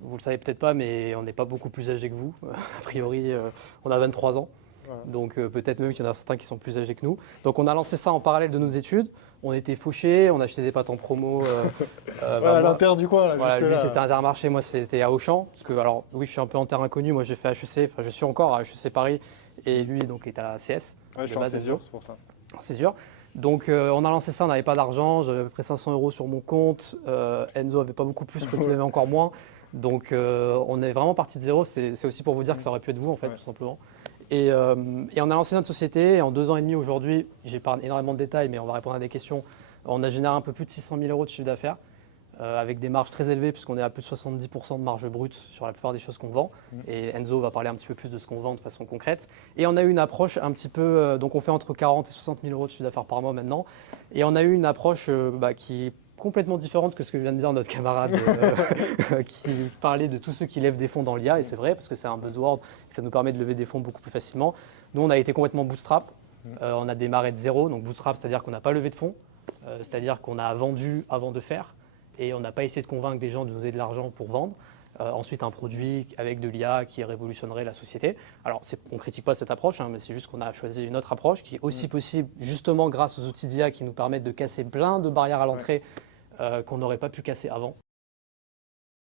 vous le savez peut-être pas, mais on n'est pas beaucoup plus âgé que vous. A priori, on a 23 ans. Voilà. Donc peut-être même qu'il y en a certains qui sont plus âgés que nous. Donc on a lancé ça en parallèle de nos études. On était fauchés, on achetait des pâtes en promo. Ouais, Bah, à moi, l'Inter du coin, là, voilà, juste lui là. c'était Intermarché, moi c'était à Auchan. Parce que alors oui, je suis un peu en terrain inconnu. Moi j'ai fait HEC, enfin je suis encore à HEC Paris, et lui donc est à CS. Ouais, je de suis en base, césure, c'est pour ça. C'est sûr. Donc on a lancé ça, on n'avait pas d'argent, j'avais à peu près 500 euros sur mon compte. Enzo avait pas beaucoup plus, Petit avait encore moins. Donc on est vraiment parti de zéro. C'est aussi pour vous dire que ça aurait pu être vous en fait, Ouais. tout simplement. Et on a lancé notre société. Et en 2 ans et demi aujourd'hui, j'épargne énormément de détails, mais on va répondre à des questions. On a généré un peu plus de 600 000 euros de chiffre d'affaires avec des marges très élevées puisqu'on est à plus de 70% de marge brute sur la plupart des choses qu'on vend. Et Enzo va parler un petit peu plus de ce qu'on vend de façon concrète. Et on a eu une approche un petit peu, donc on fait entre 40 et 60 000 euros de chiffre d'affaires par mois maintenant. Et on a eu une approche qui est complètement différente que ce que vient de dire notre camarade qui parlait de tous ceux qui lèvent des fonds dans l'IA. Et c'est vrai parce que c'est un buzzword et ça nous permet de lever des fonds beaucoup plus facilement. Nous, on a été complètement bootstrap. On a démarré de zéro. Donc bootstrap, c'est-à-dire qu'on n'a pas levé de fonds. C'est-à-dire qu'on a vendu avant de faire. Et on n'a pas essayé de convaincre des gens de nous donner de l'argent pour vendre. Ensuite, un produit avec de l'IA qui révolutionnerait la société. Alors, on ne critique pas cette approche, mais c'est juste qu'on a choisi une autre approche qui est aussi possible, justement grâce aux outils d'IA qui nous permettent de casser plein de barrières à l'entrée qu'on n'aurait pas pu casser avant.